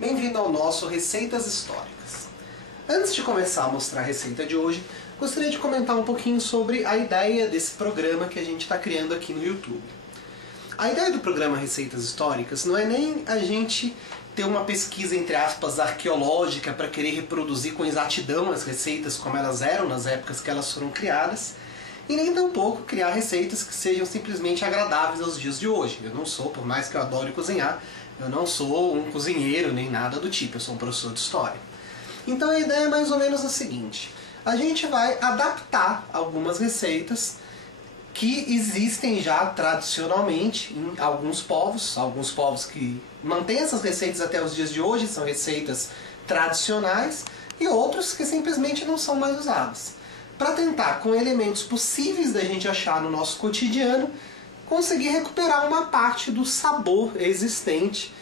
Bem-vindo ao nosso Receitas Históricas. Antes de começar a mostrar a receita de hoje, gostaria de comentar um pouquinho sobre a ideia desse programa que a gente está criando aqui no YouTube. A ideia do programa Receitas Históricas não é nem a gente ter uma pesquisa, entre aspas, arqueológica para querer reproduzir com exatidão as receitas como elas eram nas épocas que elas foram criadas, e nem tampouco criar receitas que sejam simplesmente agradáveis aos dias de hoje. Eu não sou, por mais que eu adore cozinhar, eu não sou um cozinheiro nem nada do tipo, eu sou um professor de história. Então a ideia é mais ou menos a seguinte: a gente vai adaptar algumas receitas que existem já tradicionalmente em alguns povos que mantêm essas receitas até os dias de hoje, são receitas tradicionais, e outros que simplesmente não são mais usadas. Para tentar, com elementos possíveis da gente achar no nosso cotidiano, conseguir recuperar uma parte do sabor existente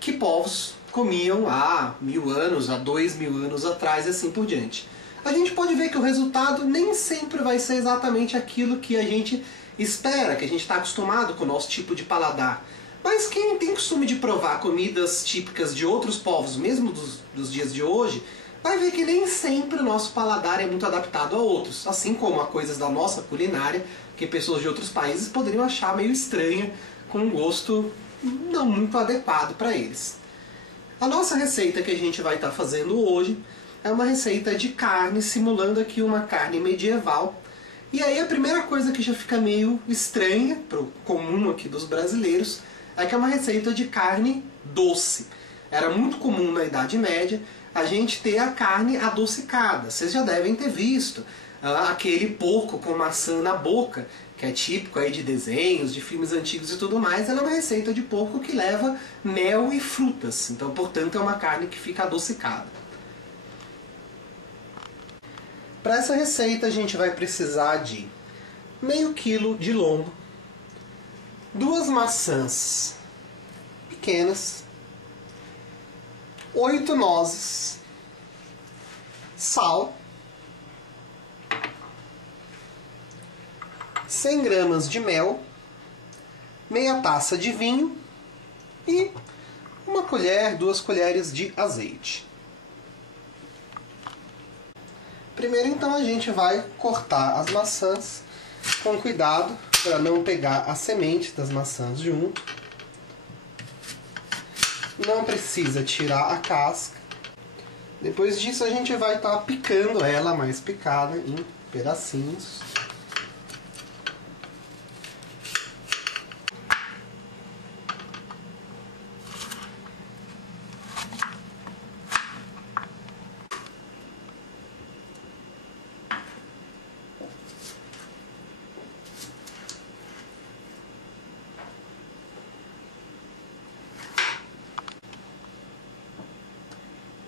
que povos comiam há 1000 anos, há 2000 anos atrás e assim por diante. A gente pode ver que o resultado nem sempre vai ser exatamente aquilo que a gente espera, que a gente está acostumado com o nosso tipo de paladar. Mas quem tem costume de provar comidas típicas de outros povos, mesmo dos dias de hoje, vai ver que nem sempre o nosso paladar é muito adaptado a outros, assim como há coisas da nossa culinária que pessoas de outros países poderiam achar meio estranha, com um gosto não muito adequado para eles. A nossa receita que a gente vai estar fazendo hoje é uma receita de carne, simulando aqui uma carne medieval. E aí a primeira coisa que já fica meio estranha, para o comum aqui dos brasileiros, é que é uma receita de carne doce. Era muito comum na Idade Média a gente ter a carne adocicada. Vocês já devem ter visto aquele porco com maçã na boca, que é típico aí de desenhos, de filmes antigos e tudo mais. Ela é uma receita de porco que leva mel e frutas. Então, portanto, é uma carne que fica adocicada. Para essa receita a gente vai precisar de meio quilo de lombo, 2 maçãs pequenas, 8 nozes, sal, 100 gramas de mel, meia taça de vinho e 2 colheres de azeite. Primeiro então a gente vai cortar as maçãs com cuidado para não pegar as sementes das maçãs junto. Não precisa tirar a casca. Depois disso a gente vai estar picando ela mais picada em pedacinhos.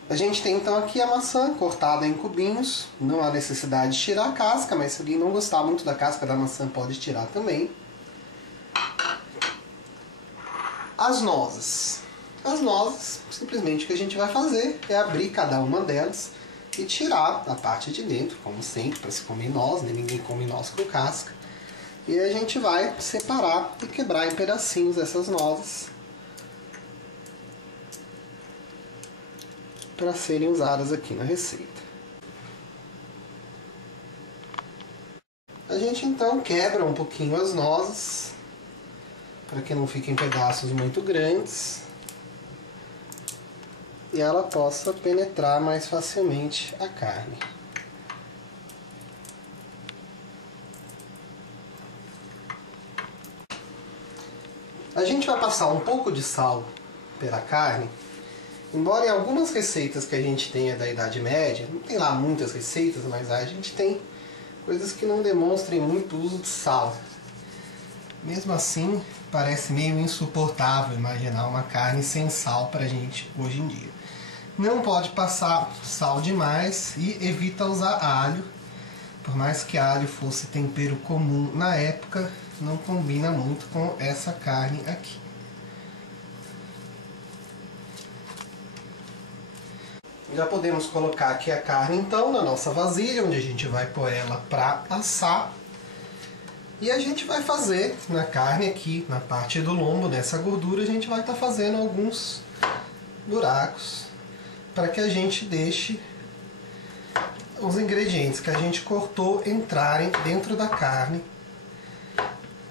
A gente tem então aqui a maçã cortada em cubinhos. Não há necessidade de tirar a casca, mas se alguém não gostar muito da casca da maçã pode tirar também. As nozes. As nozes, simplesmente o que a gente vai fazer é abrir cada uma delas e tirar a parte de dentro, como sempre, para se comer noz, né? Ninguém come noz com casca. E a gente vai separar e quebrar em pedacinhos essas nozes para serem usadas aqui na receita. A gente então quebra um pouquinho as nozes, para que não fiquem pedaços muito grandes e ela possa penetrar mais facilmente a carne. A gente vai passar um pouco de sal pela carne. Embora em algumas receitas que a gente tenha da Idade Média, não tem lá muitas receitas, mas a gente tem coisas que não demonstrem muito uso de sal. Mesmo assim, parece meio insuportável imaginar uma carne sem sal pra gente hoje em dia. Não pode passar sal demais e evita usar alho. Por mais que alho fosse tempero comum na época, não combina muito com essa carne aqui. Já podemos colocar aqui a carne então na nossa vasilha, onde a gente vai pôr ela para assar. E a gente vai fazer na carne aqui, na parte do lombo, dessa gordura, a gente vai estar fazendo alguns buracos para que a gente deixe os ingredientes que a gente cortou entrarem dentro da carne,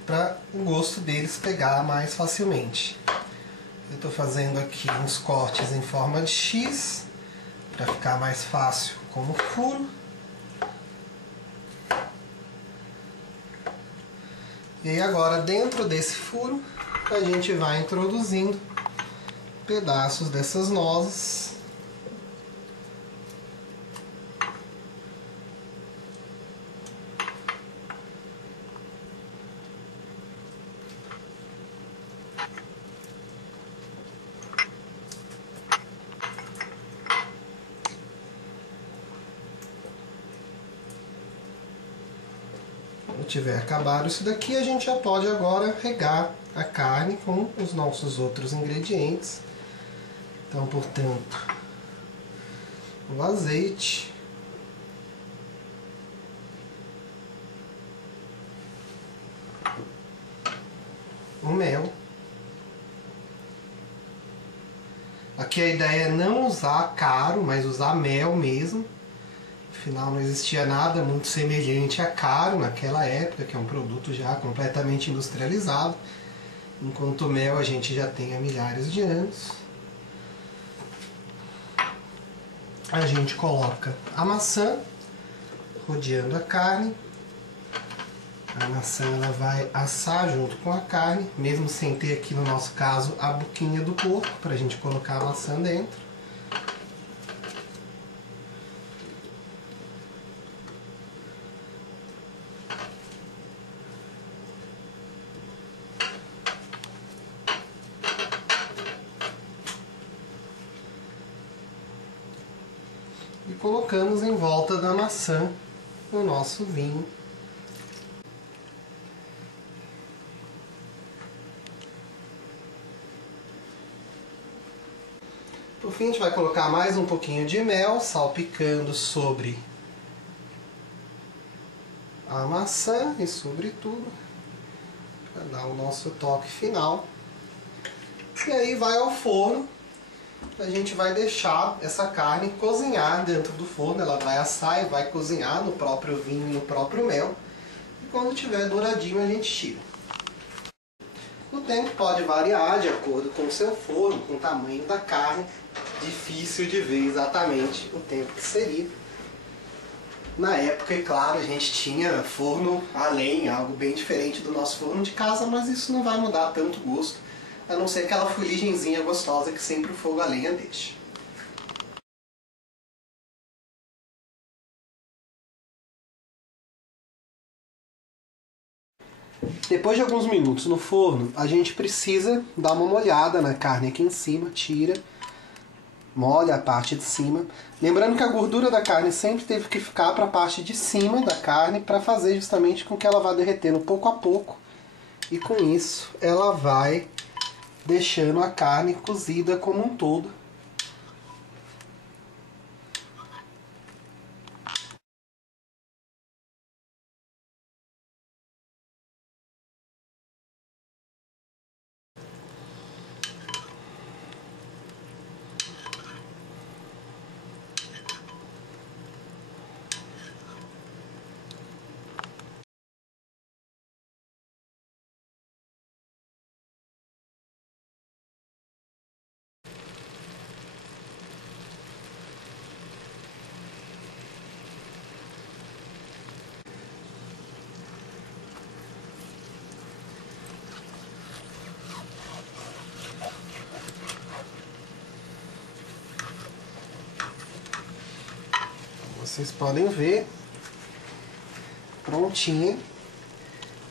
para o gosto deles pegar mais facilmente. Eu estou fazendo aqui uns cortes em forma de X para ficar mais fácil como furo. E aí agora dentro desse furo a gente vai introduzindo pedaços dessas nozes. Quando tiver acabado isso daqui, a gente já pode agora regar a carne com os nossos outros ingredientes. Então, portanto, o azeite, o mel. Aqui a ideia é não usar caro, mas usar mel mesmo. Afinal, não existia nada muito semelhante a caro naquela época, que é um produto já completamente industrializado, enquanto o mel a gente já tem há milhares de anos. A gente coloca a maçã, rodeando a carne. A maçã ela vai assar junto com a carne, mesmo sem ter aqui no nosso caso a boquinha do porco, para a gente colocar a maçã dentro. E colocamos em volta da maçã o nosso vinho. Por fim, a gente vai colocar mais um pouquinho de mel, salpicando sobre a maçã e sobre tudo, para dar o nosso toque final. E aí vai ao forno. A gente vai deixar essa carne cozinhar dentro do forno, ela vai assar e vai cozinhar no próprio vinho e no próprio mel. E quando estiver douradinho a gente tira. O tempo pode variar de acordo com o seu forno, com o tamanho da carne. Difícil de ver exatamente o tempo que seria. Na época, é claro, a gente tinha forno a lenha, algo bem diferente do nosso forno de casa, mas isso não vai mudar tanto o gosto, a não ser aquela fuligenzinha gostosa que sempre o fogo a lenha deixa. Depois de alguns minutos no forno, a gente precisa dar uma molhada na carne aqui em cima, tira, molha a parte de cima. Lembrando que a gordura da carne sempre teve que ficar para a parte de cima da carne, para fazer justamente com que ela vá derretendo pouco a pouco. E com isso ela vai deixando a carne cozida como um todo. Vocês podem ver, prontinha,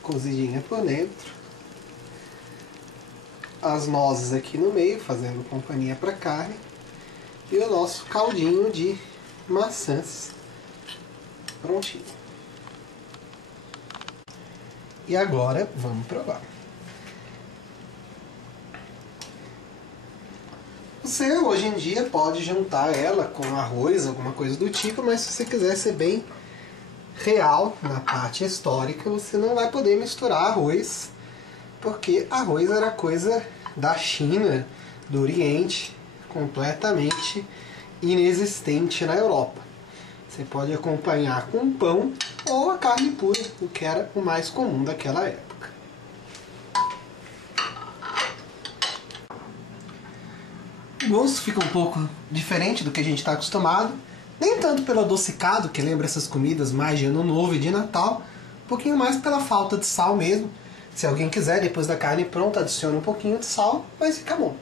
cozidinha por dentro. As nozes aqui no meio, fazendo companhia para a carne. E o nosso caldinho de maçãs prontinho. E agora vamos provar. Você hoje em dia pode juntar ela com arroz, alguma coisa do tipo, mas se você quiser ser bem real na parte histórica, você não vai poder misturar arroz, porque arroz era coisa da China, do Oriente, completamente inexistente na Europa. Você pode acompanhar com pão ou a carne pura, o que era o mais comum daquela época. O gosto fica um pouco diferente do que a gente está acostumado, nem tanto pelo adocicado, que lembra essas comidas mais de Ano Novo e de Natal, um pouquinho mais pela falta de sal mesmo. Se alguém quiser, depois da carne pronta, adicione um pouquinho de sal, mas fica bom.